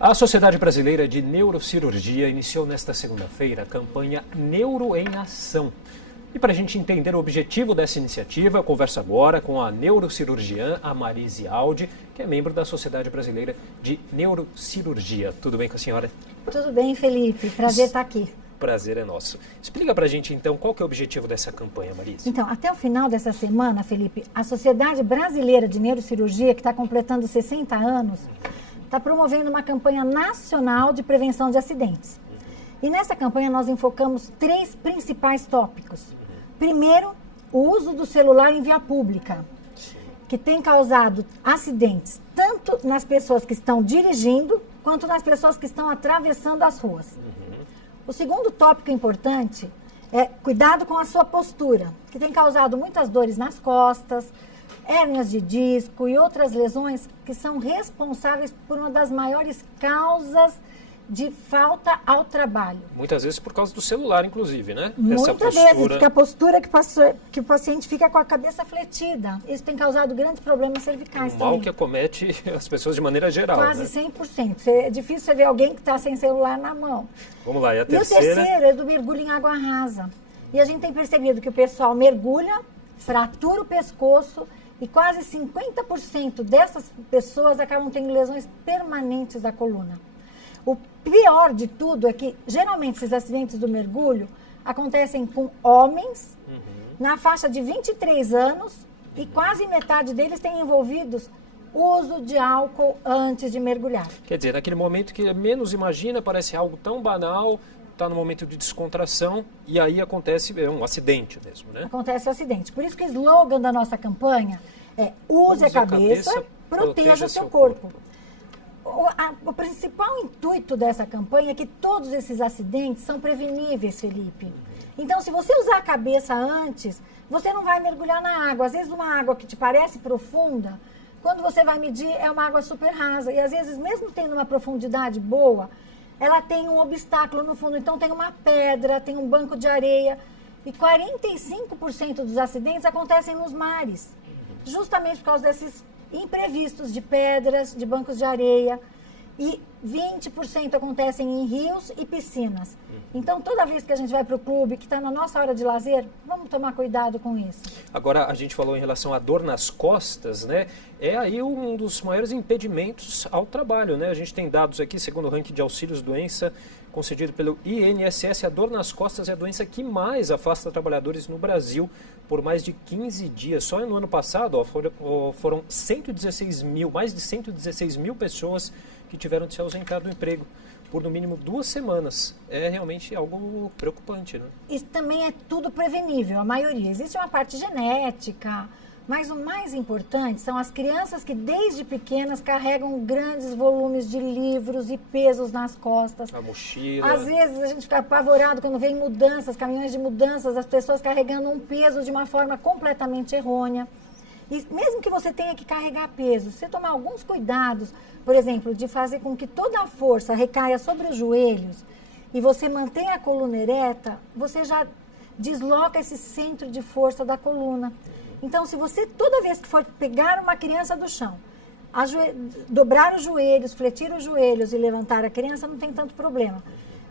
A Sociedade Brasileira de Neurocirurgia iniciou nesta segunda-feira a campanha Neuro em Ação. E para a gente entender o objetivo dessa iniciativa, eu converso agora com a neurocirurgiã Amarise Aldi, que é membro da Sociedade Brasileira de Neurocirurgia. Tudo bem com a senhora? Tudo bem, Felipe. Prazer estar aqui. Prazer é nosso. Explica para a gente, então, qual que é o objetivo dessa campanha, Amarise? Então, até o final dessa semana, Felipe, a Sociedade Brasileira de Neurocirurgia, que está completando 60 anos, está promovendo uma campanha nacional de prevenção de acidentes. E nessa campanha nós enfocamos 3 principais tópicos. Primeiro, o uso do celular em via pública, que tem causado acidentes tanto nas pessoas que estão dirigindo, quanto nas pessoas que estão atravessando as ruas. O segundo tópico importante é cuidado com a sua postura, que tem causado muitas dores nas costas, hérnias de disco e outras lesões que são responsáveis por uma das maiores causas de falta ao trabalho. Muitas vezes por causa do celular, inclusive, né? Muitas vezes, porque a postura que o paciente fica com a cabeça fletida. Isso tem causado grandes problemas cervicais também. Mal que acomete as pessoas de maneira geral. Quase, né? 100%. É difícil você ver alguém que está sem celular na mão. Vamos lá, e a E o terceira? terceiro é do mergulho em água rasa. E a gente tem percebido que o pessoal mergulha, fratura o pescoço e quase 50% dessas pessoas acabam tendo lesões permanentes da coluna. O pior de tudo é que, geralmente, esses acidentes do mergulho acontecem com homens na faixa de 23 anos e quase metade deles tem envolvidos uso de álcool antes de mergulhar. Quer dizer, naquele momento que menos imagina, parece algo tão banal, está no momento de descontração e aí acontece um acidente mesmo, né? Acontece o acidente. Por isso que o slogan da nossa campanha é use a cabeça, proteja o seu corpo. O principal intuito dessa campanha é que todos esses acidentes são preveníveis, Felipe. Então, se você usar a cabeça antes, você não vai mergulhar na água. Às vezes, uma água que te parece profunda, quando você vai medir, é uma água super rasa. E, às vezes, mesmo tendo uma profundidade boa, ela tem um obstáculo no fundo. Então, tem uma pedra, tem um banco de areia. E 45% dos acidentes acontecem nos mares, justamente por causa desses imprevistos de pedras, de bancos de areia, e 20% acontecem em rios e piscinas. Então, toda vez que a gente vai para o clube, que está na nossa hora de lazer, vamos tomar cuidado com isso. Agora, a gente falou em relação à dor nas costas, né? É aí um dos maiores impedimentos ao trabalho, né? A gente tem dados aqui, segundo o ranking de auxílios-doença concedido pelo INSS, a dor nas costas é a doença que mais afasta trabalhadores no Brasil por mais de 15 dias. Só no ano passado foram 116 mil, mais de 116 mil pessoas que tiveram de se ausentar do emprego por no mínimo 2 semanas. É realmente algo preocupante, né? Isso também é tudo prevenível, a maioria. Existe uma parte genética, mas o mais importante são as crianças que desde pequenas carregam grandes volumes de livros e pesos nas costas. A mochila. Às vezes a gente fica apavorado quando vem mudanças, caminhões de mudanças, as pessoas carregando um peso de uma forma completamente errônea. E mesmo que você tenha que carregar peso, se você tomar alguns cuidados, por exemplo, de fazer com que toda a força recaia sobre os joelhos e você mantenha a coluna ereta, você já desloca esse centro de força da coluna. Então, se você, toda vez que for pegar uma criança do chão, dobrar os joelhos, fletir os joelhos e levantar a criança, não tem tanto problema.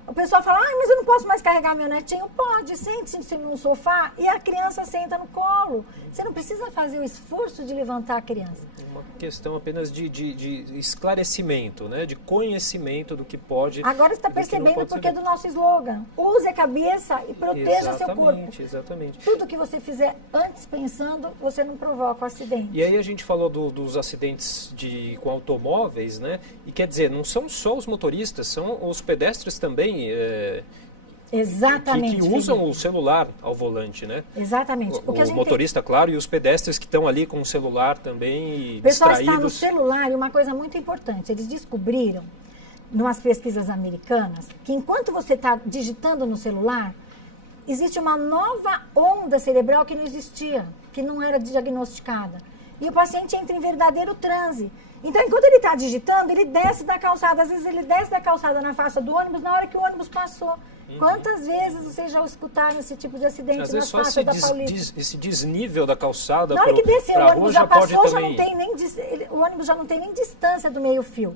O pessoal fala, mas eu não posso mais carregar meu netinho. Pode, sente-se num sofá e a criança senta no colo. Você não precisa fazer o esforço de levantar a criança. Uma questão apenas de esclarecimento, né? De conhecimento do que pode. Agora você está percebendo porque do nosso slogan. Use a cabeça e proteja seu corpo. Exatamente. Tudo que você fizer antes pensando, você não provoca o acidente. E aí a gente falou dos acidentes com automóveis, né? E quer dizer, não são só os motoristas, são os pedestres também. Exatamente. Que usam o celular ao volante, né? Exatamente. O motorista, claro, e os pedestres que estão ali com o celular também o pessoal distraídos. Está no celular e uma coisa muito importante, eles descobriram, em umas pesquisas americanas, que enquanto você está digitando no celular, existe uma nova onda cerebral que não existia, que não era diagnosticada. E o paciente entra em verdadeiro transe. Então, enquanto ele está digitando, ele desce da calçada. Às vezes ele desce da calçada na faixa do ônibus na hora que o ônibus passou. Quantas vezes vocês já escutaram esse tipo de acidente às na vezes faixa da Paulista? Esse desnível da calçada Na hora que desceu, o ônibus já passou, também... já não tem nem, o ônibus já não tem nem distância do meio-fio.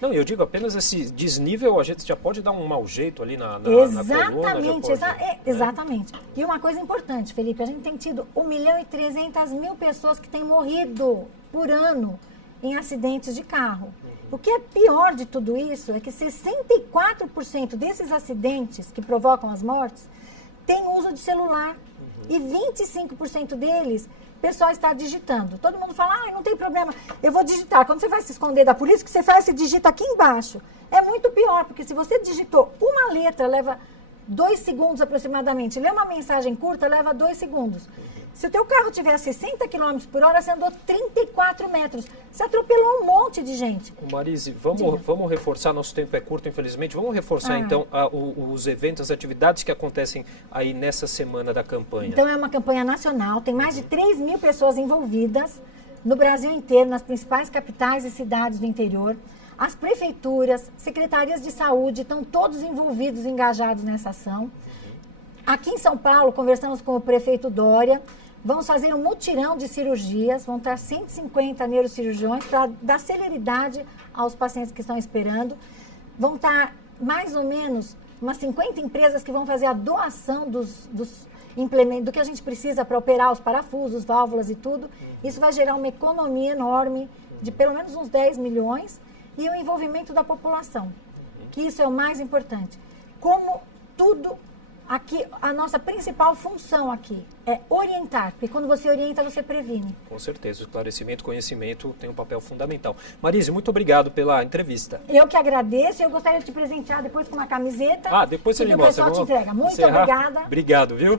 Não, eu digo apenas esse desnível, a gente já pode dar um mau jeito ali na Exatamente, coluna, exatamente. E uma coisa importante, Felipe, a gente tem tido 1.300.000 pessoas que têm morrido por ano em acidentes de carro. O que é pior de tudo isso é que 64% desses acidentes que provocam as mortes têm uso de celular. E 25% deles, o pessoal está digitando. Todo mundo fala, não tem problema, eu vou digitar. Quando você vai se esconder da polícia, o que você faz? Você digita aqui embaixo. É muito pior, porque se você digitou uma letra, leva 2 segundos aproximadamente. Ler uma mensagem curta leva 2 segundos. Se o teu carro tiver a 60 km por hora, você andou 34 metros. Você atropelou um monte de gente. Marise, vamos reforçar, nosso tempo é curto, infelizmente. Vamos reforçar, então, os eventos, as atividades que acontecem aí nessa semana da campanha. Então, é uma campanha nacional, tem mais de 3.000 pessoas envolvidas no Brasil inteiro, nas principais capitais e cidades do interior. As prefeituras, secretarias de saúde, estão todos envolvidos, engajados nessa ação. Aqui em São Paulo, conversamos com o prefeito Dória. Vamos fazer um mutirão de cirurgias, vão estar 150 neurocirurgiões para dar celeridade aos pacientes que estão esperando. Vão estar mais ou menos umas 50 empresas que vão fazer a doação dos implementos, do que a gente precisa para operar os parafusos, válvulas e tudo. Isso vai gerar uma economia enorme de pelo menos uns 10 milhões e o envolvimento da população, que isso é o mais importante. Como tudo... Aqui, a nossa principal função aqui é orientar, porque quando você orienta, você previne. Com certeza, o esclarecimento, conhecimento tem um papel fundamental. Marise, muito obrigado pela entrevista. Eu que agradeço, eu gostaria de te presentear depois com uma camiseta. Depois você me mostra. O pessoal te entrega. Muito obrigada. Obrigado, viu?